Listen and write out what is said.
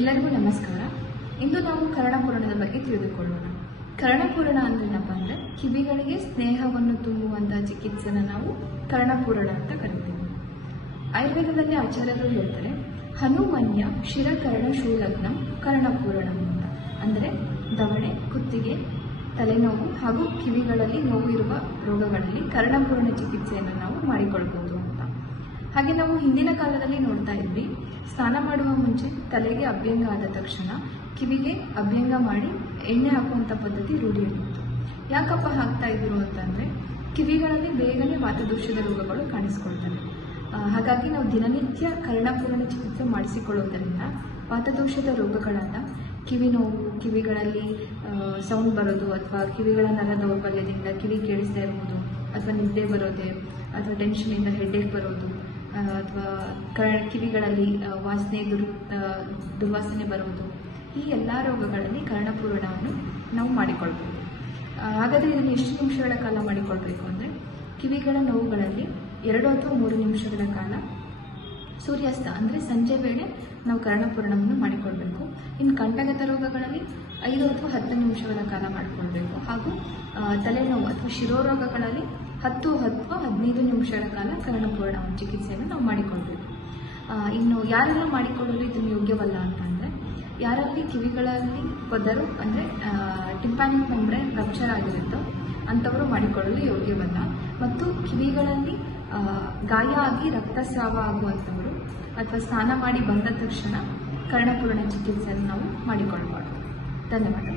ಎಲ್ಲರಿಗೂ ನಮಸ್ಕಾರ. ಇಂದು ನಾವು ಕರ್ಣಪೂರಣದ ಬಗ್ಗೆ ತಿಳಿದುಕೊಳ್ಳೋಣ. ಕರ್ಣಪೂರಣ ಅಂದ್ರೇನಪ್ಪ ಅಂದರೆ ಕಿವಿಗಳಿಗೆ ಸ್ನೇಹವನ್ನು ತುಂಬುವಂತಹ ಚಿಕಿತ್ಸೆನ ನಾವು ಕರ್ಣಪೂರಣ ಅಂತ ಕರಿತೀವಿ. ಆಯುರ್ವೇದದಲ್ಲಿ ಆಚಾರ್ಯರು ಹೇಳ್ತಾರೆ, ಹನುಮನ್ಯ ಶಿರಕರ್ಣ ಶೂಲಗ್ನಂ ಕರ್ಣಪೂರಣಂ ಅಂತ. ಅಂದರೆ ದವಡೆ, ಕುತ್ತಿಗೆ, ತಲೆನೋವು ಹಾಗೂ ಕಿವಿಗಳಲ್ಲಿ ನೋವು ಇರುವ ರೋಗಗಳಲ್ಲಿ ಕರ್ಣಪೂರಣ ಚಿಕಿತ್ಸೆಯನ್ನು ನಾವು ಮಾಡಿಕೊಳ್ಬೋದು ಅಂತ. ಹಾಗೆ ನಾವು ಹಿಂದಿನ ಕಾಲದಲ್ಲಿ ನೋಡ್ತಾ ಇದ್ವಿ, ಸ್ನಾನ ಮಾಡುವ ಮುಂಚೆ ತಲೆಗೆ ಅಭ್ಯಂಗ ಆದ ತಕ್ಷಣ ಕಿವಿಗೆ ಅಭ್ಯಂಗ ಮಾಡಿ ಎಣ್ಣೆ ಹಾಕುವಂಥ ಪದ್ಧತಿ ರೂಢಿಯಲ್ಲಿತ್ತು. ಯಾಕಪ್ಪ ಹಾಕ್ತಾ ಇದ್ರು ಅಂತಂದರೆ ಕಿವಿಗಳಲ್ಲಿ ಬೇಗನೆ ವಾತದೋಷದ ರೋಗಗಳು ಕಾಣಿಸ್ಕೊಳ್ತವೆ. ಹಾಗಾಗಿ ನಾವು ದಿನನಿತ್ಯ ಕರ್ಣಪೂರಣ ಚಿಕಿತ್ಸೆ ಮಾಡಿಸಿಕೊಳ್ಳೋದರಿಂದ ವಾತದೋಷದ ರೋಗಗಳಾದ ಕಿವಿ ನೋವು, ಕಿವಿಗಳಲ್ಲಿ ಸೌಂಡ್ ಬರೋದು, ಅಥವಾ ಕಿವಿಗಳ ನರ ದೌರ್ಬಲ್ಯದಿಂದ ಕಿವಿ ಕೇಳಿಸ್ತಾ ಇರ್ಬೋದು, ಅಥವಾ ನಿದ್ದೆ ಬರೋದೆ, ಅಥವಾ ಟೆನ್ಷನಿಂದ ಹೆಡ್ಡೇಕ್ ಬರೋದು, ಅಥವಾ ಕಿವಿಗಳಲ್ಲಿ ದುರ್ವಾಸನೆ ಬರುವುದು, ಈ ಎಲ್ಲ ರೋಗಗಳಲ್ಲಿ ಕರ್ಣಪೂರಣವನ್ನು ನಾವು ಮಾಡಿಕೊಳ್ಬೋದು. ಹಾಗಾದರೆ ಇದನ್ನು ಎಷ್ಟು ನಿಮಿಷಗಳ ಕಾಲ ಮಾಡಿಕೊಳ್ಬೇಕು ಅಂದರೆ, ಕಿವಿಗಳ ನೋವುಗಳಲ್ಲಿ 2 ಅಥವಾ 3 ನಿಮಿಷಗಳ ಕಾಲ ಸೂರ್ಯಾಸ್ತ ಅಂದರೆ ಸಂಜೆ ವೇಳೆ ನಾವು ಕರ್ಣಪೂರಣವನ್ನು ಮಾಡಿಕೊಳ್ಬೇಕು. ಇನ್ನು ಕಂಠಗತ ರೋಗಗಳಲ್ಲಿ 5 ಅಥವಾ 10 ನಿಮಿಷಗಳ ಕಾಲ ಮಾಡಿಕೊಳ್ಬೇಕು. ಹಾಗೂ ತಲೆನೋವು ಅಥವಾ ಶಿರೋರೋಗಗಳಲ್ಲಿ 10 ಅಥವಾ 15 ನಿಮಿಷಗಳ ಕಾಲ ಕರ್ಣಪೂರಣ ಚಿಕಿತ್ಸೆಯನ್ನು ನಾವು ಮಾಡಿಕೊಳ್ಬೇಕು. ಇನ್ನು ಯಾರೆಲ್ಲ ಮಾಡಿಕೊಳ್ಳಲು ಇದನ್ನು ಯೋಗ್ಯವಲ್ಲ ಅಂತಂದರೆ, ಯಾರಲ್ಲಿ ಕಿವಿಗಳಲ್ಲಿ ಪದರು ಅಂದರೆ ಟಿಂಪ್ಯಾನಿಕ್ ಮೆಂಬ್ರೇನ್ ರಪ್ಚರ್ ಆಗಿರುತ್ತೋ ಅಂಥವರು ಮಾಡಿಕೊಳ್ಳಲು ಯೋಗ್ಯವಲ್ಲ. ಮತ್ತು ಕಿವಿಗಳಲ್ಲಿ ಗಾಯ ಆಗಿ ರಕ್ತಸ್ರಾವ ಆಗುವಂಥವರು ಅಥವಾ ಸ್ನಾನ ಮಾಡಿ ಬಂದ ತಕ್ಷಣ ಕರ್ಣಪೂರಣ ಚಿಕಿತ್ಸೆಯನ್ನು ನಾವು ಮಾಡಿಕೊಳ್ಬಾರ್ದು. ಧನ್ಯವಾದ.